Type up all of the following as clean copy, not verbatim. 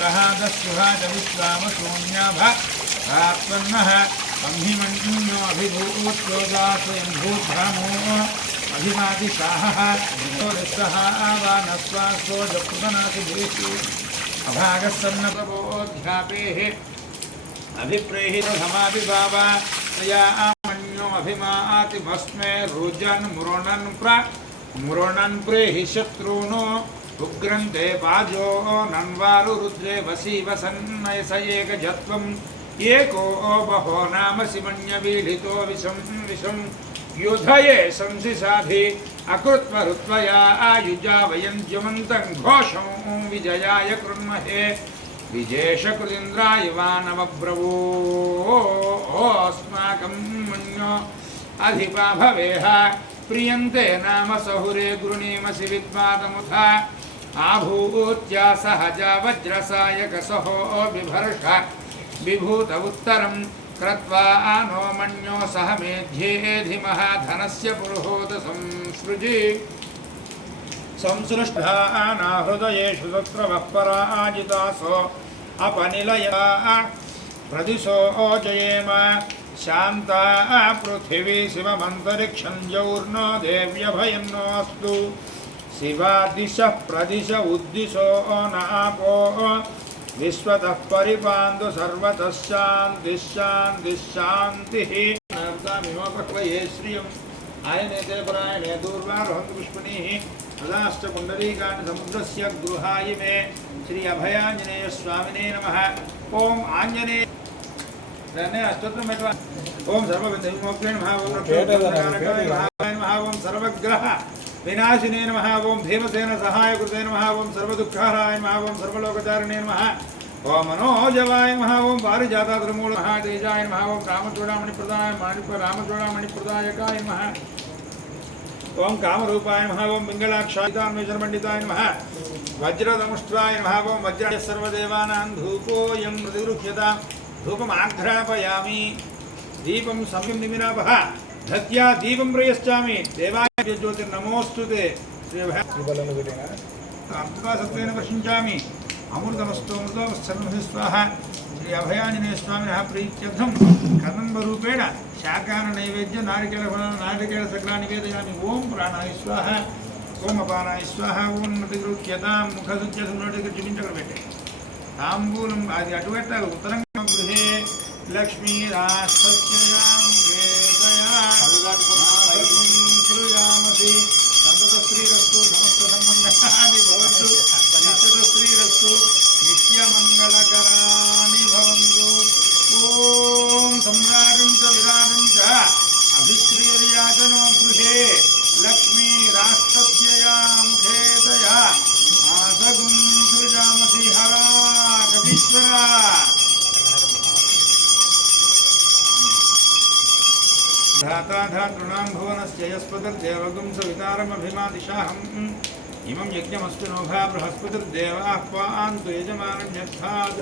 प्रहादस्वहाज विश्वामशून्याभात्पन्नः अभिमन्यो अभिभूत्योदास्वयंभूतभ्रमो अभिमादिशाहः आवानस्वासो जप्रनातिभूषि अभागस्सन्नतपोऽध्यापेः अभिप्रेहितधमापि बाबा तया आमन्यो अभिमाति भस्मे रुजन् मुरणन् प्रेहि शत्रूनो उग्रन्ते पाजो नन्वारु रुद्रे वसी वसन्नयस एकजत्वम् एको बहो नाम सिमन्यवीलितो विषं युधये संसिसाभि अकृत्वरुत्वया आयुजा वयन्त्यमन्तं घोषं विजयाय कृण्महे विजेशकृतीन्द्राय वानवब्रवो अस्माकं मन्यो अधिपा भवेह प्रियन्ते नाम सहुरे गृणीमसि विद्वादमुथा आभूत्या सहजा वज्रसायकसहो बिभर्ष विभूत उत्तरं कृत्वा नो मन्यो सह मेध्येधिमः धनस्य पुरुहोत संसृजि संसृष्टा हृदयेषु तत्रवः पराजितासो अपनिलया प्रदिशो जयेम शान्ता पृथिवी शिवमन्तरिक्षं जौर्नो देव्यभयं नोऽस्तु शिवादिशः प्रदिश उद्दिशो नापो विश्वतः परिपान्तु सर्वतः शान्तिः शान्तिः शान्तिः नर्दामिमोपक्वये श्रियम् आयनेते परायणे दूर्वारोहन्तु पुष्पणीः हलाश्च पुण्डरीकानि समुद्रस्य गृहाय मे श्री अभयाञ्जनेय स्वामिने नमः। ओम आञ्जनेय ओम सर्वविघ्नविमोक्षणे नमः। ओम रक्षोपकारकाय नमः। ओम सर्वग्रह विनाशिने नमः। ओम भीमसेन सहाय कृते नमः। ओम सर्वदुःखहराय नमः। ओम सर्वलोकचारिणे नमः। ओम मनोजवाय नमः। ओम पारिजाताद्रिमूल महातेजाय नमः। ओम रामचूडामणिप्रदाय रामचूडामणिप्रदायकाय नमः। ओम कामरूपाय नमः। ओम पिंगलाक्षायितान्वेषणपण्डिताय नमः। वज्रदमुष्ट्राय नमः। ओम वज्राय सर्वदेवानां धूपोऽयं प्रतिगृह्यतां धूपमाघ्रापयामि दीपं सम्यं निमिनापः धत्या दीपं प्रयच्छामि देवाय ज्योतिर्नमोऽस्तुते अमृतसत्त्वेन प्रशिञ्चामि अमृतमस्तोमृतोमस्सर्वं स्वाहा। श्री अभयाञ्जनेय स्वामिनः प्रीत्यर्थं कदम्बरूपेण शाकाननैवेद्य नारिकेलसकला निवेदयामि। ओम प्राणाय स्वाहा। ओम अपानाय स्वाहा। ओम प्रतिगृह्यतां मुखशुच्यसुनोटिक చూపించగలబెట్టే తాంబూలం అది అటు పెట్టాలి ఉత్తరం గృహే లక్ష్మీరాశ్రయామసి సంతత శ్రీరస్తు సమస్త సన్మంగళాని భవంతు నిత్యత శ్రీరస్తు నిత్యమంగళకరాని భవంతు। ఓం సమ్రాటం చ విరాటం చ అభిశ్రీర్యాచనో గృహే లక్ష్మీరాష్ట్రస్యయాం ఖేతయా ఆసగుం సృజామసి హరా కవీశ్వరా। धाताधातॄणां भुवनस्य यस्पतिर्देवगुं सवितारमभिमादिशाहम् इमं यज्ञमस्तु नोभा बृहस्पतिर्देवाः पान्तु यजमानं यर्थात्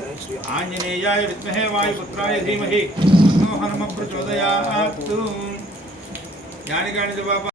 आञ्जनेयाय विद्महे वायुपुत्राय धीमहि तन्नो हनुमः प्रचोदयात्। यानि कानि च